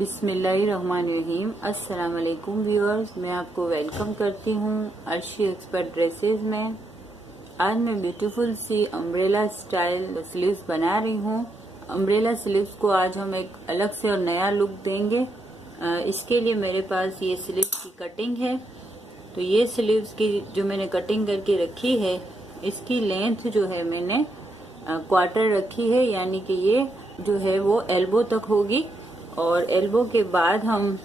बिस्मिल्लाहिर्रहमानिर्रहीम। अस्सलाम वालेकुम व्यूअर्स, मैं आपको वेलकम करती हूँ अर्शी एक्सपर्ट ड्रेसेस में। आज मैं ब्यूटीफुल सी अम्ब्रेला स्टाइल स्लीव्स बना रही हूँ। अम्ब्रेला स्लीव्स को आज हम एक अलग से और नया लुक देंगे। इसके लिए मेरे पास ये स्लीव्स की कटिंग है। तो ये स्लीव्स की जो मैंने कटिंग करके रखी है, इसकी लेंथ जो है मैंने क्वार्टर रखी है, यानी कि ये जो है वो एल्बो तक होगी। और एल्बो के बाद हम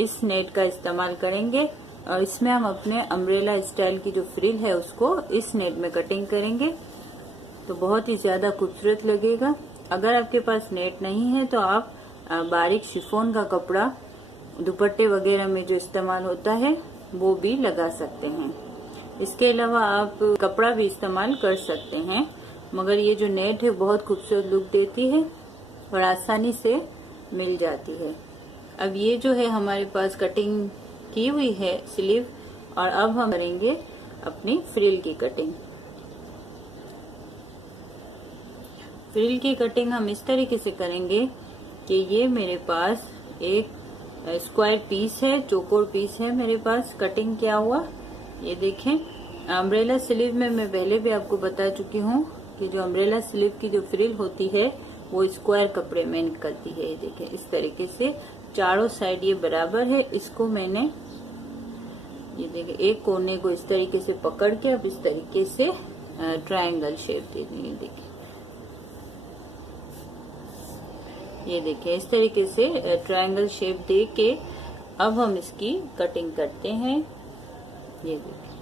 इस नेट का इस्तेमाल करेंगे और इसमें हम अपने अम्ब्रेला स्टाइल की जो फ्रिल है उसको इस नेट में कटिंग करेंगे। तो बहुत ही ज्यादा खूबसूरत लगेगा। अगर आपके पास नेट नहीं है तो आप बारीक शिफॉन का कपड़ा दुपट्टे वगैरह में जो इस्तेमाल होता है वो भी लगा सकते हैं। इसके अलावा आप कपड़ा भी इस्तेमाल कर सकते हैं, मगर ये जो नेट है बहुत खूबसूरत लुक देती है और आसानी से मिल जाती है। अब ये जो है हमारे पास कटिंग की हुई है स्लीव, और अब हम करेंगे अपनी फ्रिल की कटिंग। फ्रिल की कटिंग हम इस तरीके से करेंगे कि ये मेरे पास एक स्क्वायर पीस है, चौकोर पीस है मेरे पास कटिंग किया हुआ। ये देखें, अम्ब्रेला स्लीव में मैं पहले भी आपको बता चुकी हूँ कि जो अम्ब्रेला स्लीव की जो फ्रिल होती है वो स्क्वायर कपड़े में निकलती है। ये देखें, इस तरीके से चारों साइड ये बराबर है। इसको मैंने ये देखें एक कोने को इस तरीके से पकड़ के अब इस तरीके से ट्रायंगल शेप दे दी। ये देखें इस तरीके से ट्रायंगल शेप दे के अब हम इसकी कटिंग करते हैं। ये देखें,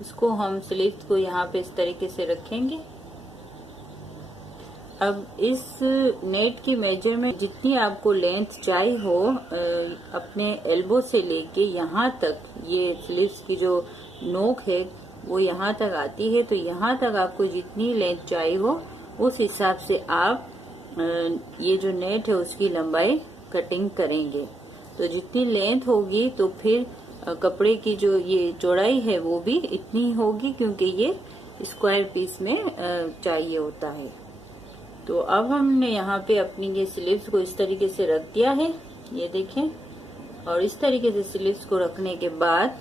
इसको हम स्लीव को यहाँ पे इस तरीके से रखेंगे। अब इस नेट की मेजरमेंट जितनी आपको लेंथ चाहिए हो, अपने एल्बो से लेके यहाँ तक, ये स्लीव्स की जो नोक है वो यहाँ तक आती है। तो यहाँ तक आपको जितनी लेंथ चाहिए हो उस हिसाब से आप ये जो नेट है उसकी लंबाई कटिंग करेंगे। तो जितनी लेंथ होगी तो फिर कपड़े की जो ये चौड़ाई है वो भी इतनी होगी, क्योंकि ये स्क्वायर पीस में चाहिए होता है। तो अब हमने यहाँ पे अपनी ये स्लीव्स को इस तरीके से रख दिया है, ये देखें। और इस तरीके से स्लीव्स को रखने के बाद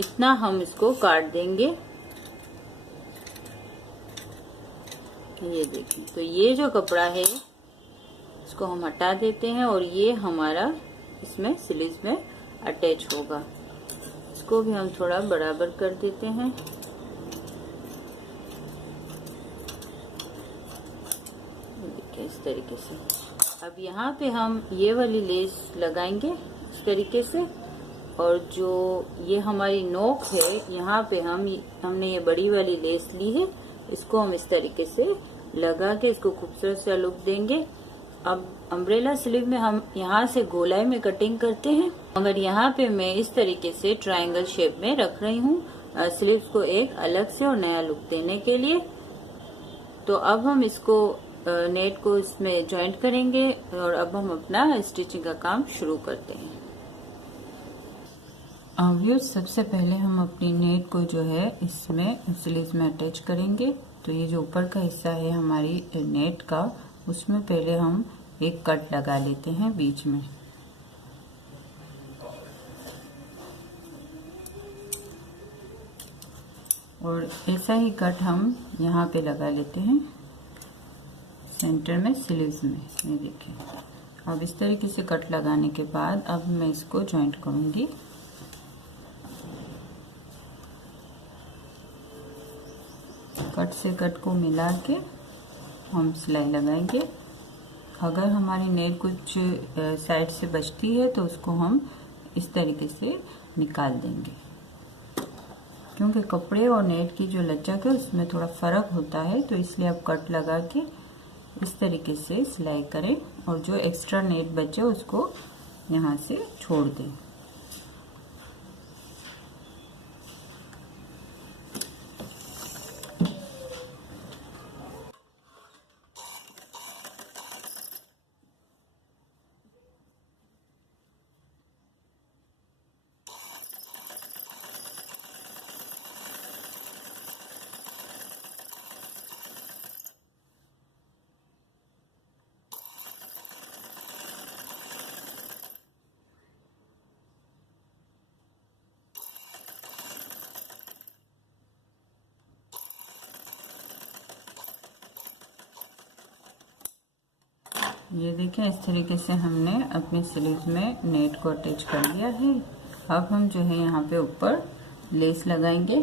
इतना हम इसको काट देंगे। ये देखें, तो ये जो कपड़ा है इसको हम हटा देते हैं और ये हमारा इसमें स्लीव्स में अटैच होगा। इसको भी हम थोड़ा बराबर कर देते हैं। इस तरीके से अब यहाँ पे हम ये वाली लेस लगाएंगे इस तरीके से, और जो ये हमारी नोक है यहाँ पे हमने ये बड़ी वाली लेस ली है, इसको हम इस तरीके से लगा के इसको खूबसूरत सा लुक देंगे। अब अम्ब्रेला स्लीव में हम यहाँ से गोलाई में कटिंग करते हैं, मगर यहाँ पे मैं इस तरीके से ट्रायंगल शेप में रख रही हूँ स्लीव्स को एक अलग से और नया लुक देने के लिए। तो अब हम इसको नेट को इसमें जॉइंट करेंगे और अब हम अपना स्टिचिंग का काम शुरू करते हैं। व्यूअर्स, सबसे पहले हम अपनी नेट को जो है इसमें स्लीव्स में अटैच करेंगे। तो ये जो ऊपर का हिस्सा है हमारी नेट का, उसमें पहले हम एक कट लगा लेते हैं बीच में। और ऐसा ही कट हम यहाँ पे लगा लेते हैं सेंटर में स्लीव्स में। ये देखिए, अब इस तरीके से कट लगाने के बाद अब मैं इसको जॉइंट करूंगी। कट से कट को मिला के हम सिलाई लगाएंगे। अगर हमारी नेट कुछ साइड से बचती है तो उसको हम इस तरीके से निकाल देंगे, क्योंकि कपड़े और नेट की जो लचक है उसमें थोड़ा फर्क होता है। तो इसलिए आप कट लगा के इस तरीके से सिलाई करें और जो एक्स्ट्रा नेट बचे उसको यहाँ से छोड़ दें। ये देखिए इस तरीके से हमने अपने स्लीव में नेट को अटैच कर लिया है। अब हम जो है यहाँ पे ऊपर लेस लगाएंगे।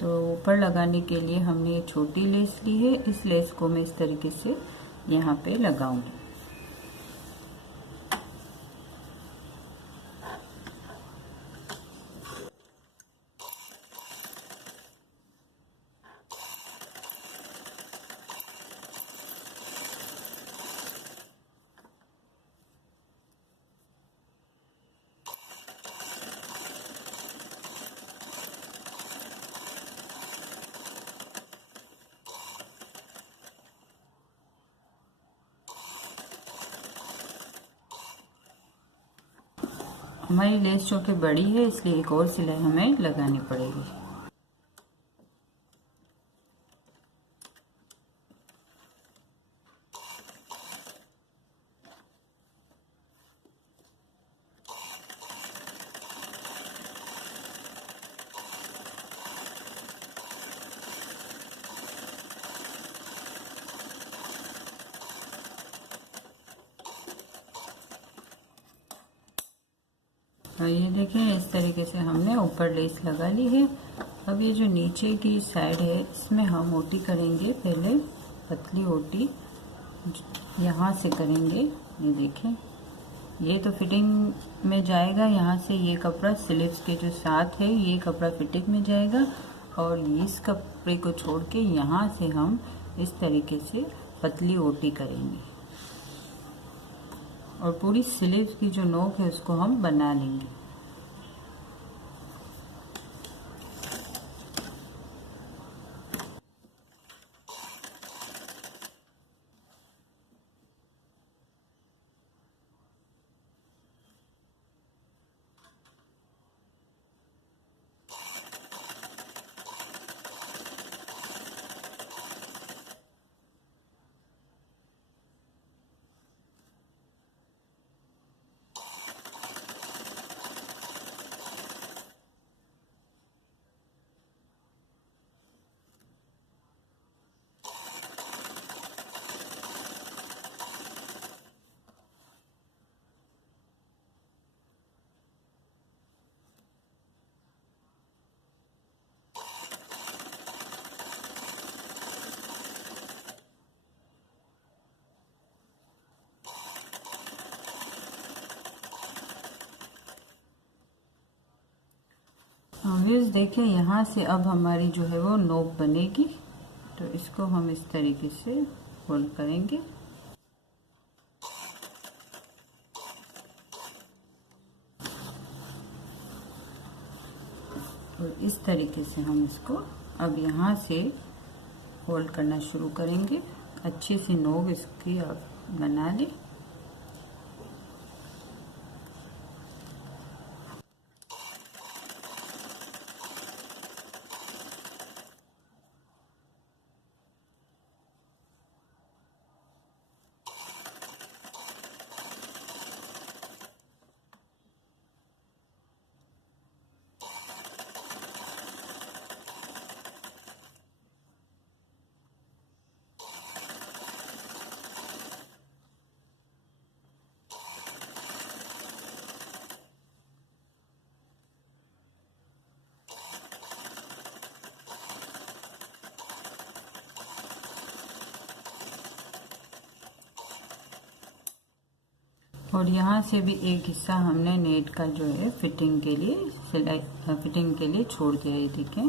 तो ऊपर लगाने के लिए हमने ये छोटी लेस ली है, इस लेस को मैं इस तरीके से यहाँ पे लगाऊंगी। हमारी लेस जो कि बड़ी है इसलिए एक और सिलाई हमें लगानी पड़ेगी। और ये देखें इस तरीके से हमने ऊपर लेस लगा ली है। अब ये जो नीचे की साइड है इसमें हम ओटी करेंगे। पहले पतली ओटी यहाँ से करेंगे। ये देखें ये तो फिटिंग में जाएगा, यहाँ से ये कपड़ा स्लीव्स के जो साथ है ये कपड़ा फिटिंग में जाएगा और इस कपड़े को छोड़ के यहाँ से हम इस तरीके से पतली ओटी करेंगे और पूरी स्लीव्स की जो नोक है उसको हम बना लेंगे। व्यूज देखिए यहाँ से अब हमारी जो है वो नोक बनेगी। तो इसको हम इस तरीके से फोल्ड करेंगे और इस तरीके से हम इसको अब यहाँ से फोल्ड करना शुरू करेंगे। अच्छी सी नोक इसकी अब बना लें। और यहाँ से भी एक हिस्सा हमने नेट का जो है फिटिंग के लिए सिलाई फिटिंग के लिए छोड़ दिया है। देखें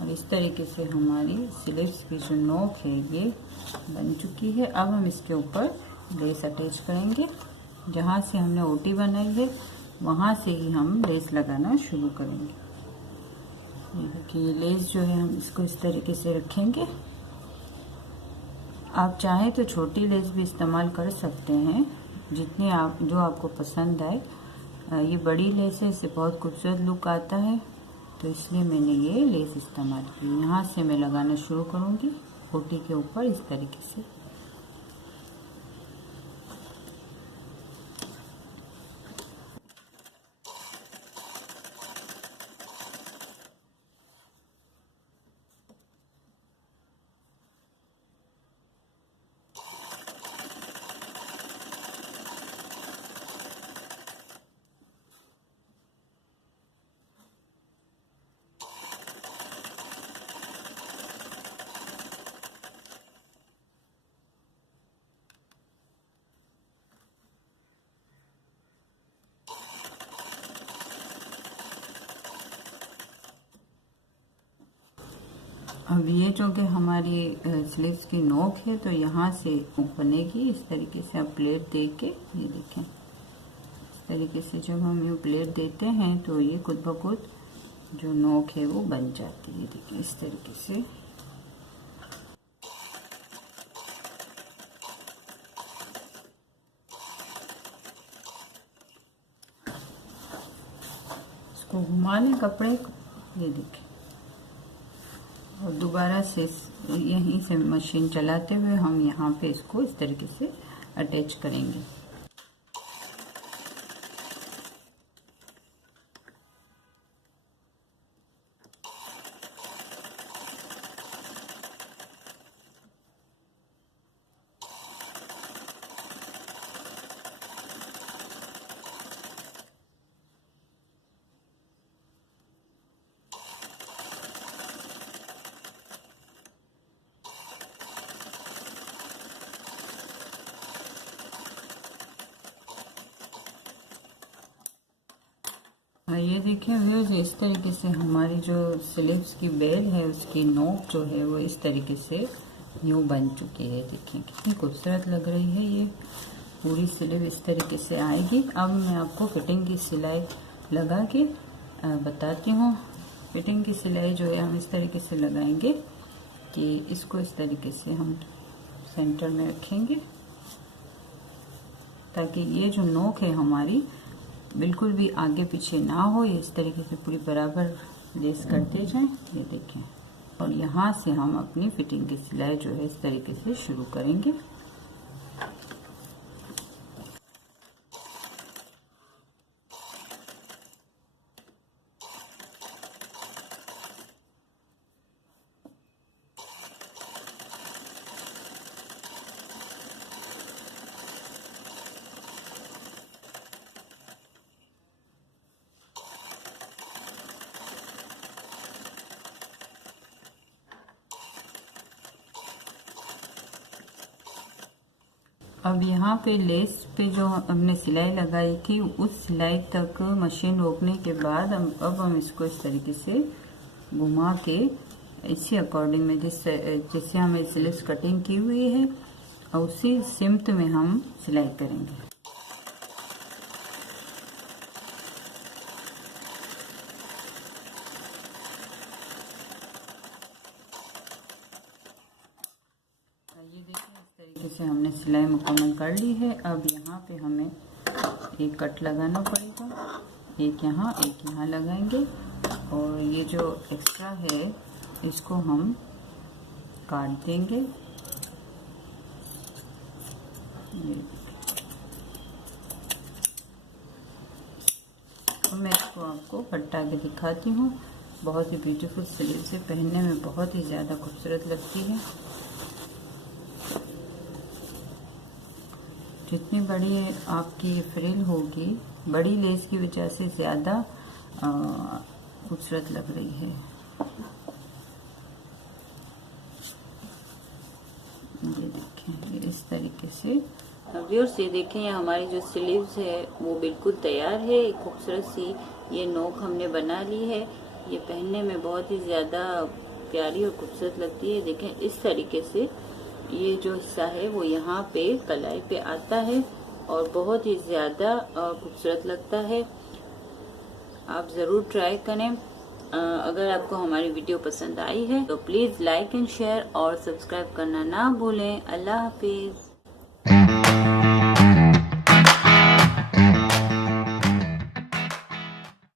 और इस तरीके से हमारी स्लीव्स की जो नोक है ये बन चुकी है। अब हम इसके ऊपर लेस अटैच करेंगे। जहाँ से हमने ओटी बनाई है वहाँ से ही हम लेस लगाना शुरू करेंगे। ये देखिए लेस जो है हम इसको इस तरीके से रखेंगे। आप चाहें तो छोटी लेस भी इस्तेमाल कर सकते हैं, जितने आप जो आपको पसंद आए। ये बड़ी लेस है, इससे बहुत खूबसूरत लुक आता है, तो इसलिए मैंने ये लेस इस्तेमाल की। यहाँ से मैं लगाना शुरू करूँगी ओटी के ऊपर इस तरीके से। अब ये जो कि हमारी स्लीव्स की नोक है, तो यहाँ से बनेगी इस तरीके से। आप प्लेट दे के ये देखें, इस तरीके से जब हम ये प्लेट देते हैं तो ये खुद ब खुद जो नोक है वो बन जाती है। देखिए इस तरीके से। इसको घुमा लें कपड़े को, ये देखिए, और दोबारा से यहीं से मशीन चलाते हुए हम यहाँ पे इसको इस तरीके से अटैच करेंगे। ये देखिए व्यूअर्स, इस तरीके से हमारी जो स्लीव्स की बेल है उसकी नोक जो है वो इस तरीके से यूँ बन चुकी है। देखिए कितनी खूबसूरत लग रही है। ये पूरी स्लीव इस तरीके से आएगी। अब मैं आपको फिटिंग की सिलाई लगा के बताती हूँ। फिटिंग की सिलाई जो है हम इस तरीके से लगाएंगे कि इसको इस तरीके से हम सेंटर में रखेंगे ताकि ये जो नोक है हमारी बिल्कुल भी आगे पीछे ना हो। ये इस तरीके से पूरी बराबर लेस करते जाएं। ये देखें, और यहाँ से हम अपनी फिटिंग की सिलाई जो है इस तरीके से शुरू करेंगे। अब यहाँ पे लेस पे जो हमने सिलाई लगाई थी उस सिलाई तक मशीन रोकने के बाद अब हम इसको इस तरीके से घुमा के इसी अकॉर्डिंग में जिससे हमें स्लीव्स कटिंग की हुई है और उसी सिमत में हम सिलाई करेंगे। ये देखिए इस तरीके से हमने सिलाई मुकम्मल कर ली है। अब यहाँ पे हमें एक कट लगाना पड़ेगा, एक यहाँ लगाएंगे और ये जो एक्स्ट्रा है इसको हम काट देंगे। तो मैं इसको आपको पट्टा के दिखाती हूँ। बहुत ही ब्यूटीफुल स्लीव से पहनने में बहुत ही ज़्यादा खूबसूरत लगती है। जितनी बड़ी आपकी फ्रिल होगी, बड़ी लेस की वजह से ज़्यादा खूबसूरत लग रही है। ये देखें इस तरीके से। व्यूअर्स ये देखें, ये हमारी जो स्लीव्स है वो बिल्कुल तैयार है। खूबसूरत सी ये नोक हमने बना ली है। ये पहनने में बहुत ही ज़्यादा प्यारी और खूबसूरत लगती है। देखें इस तरीके से ये जो हिस्सा है वो यहाँ पे कलाई पे आता है और बहुत ही ज़्यादा खूबसूरत लगता है। आप ज़रूर ट्राई करें। अगर आपको हमारी वीडियो पसंद आई है तो प्लीज़ लाइक एंड शेयर और सब्सक्राइब करना ना भूलें। अल्लाह हाफिज़।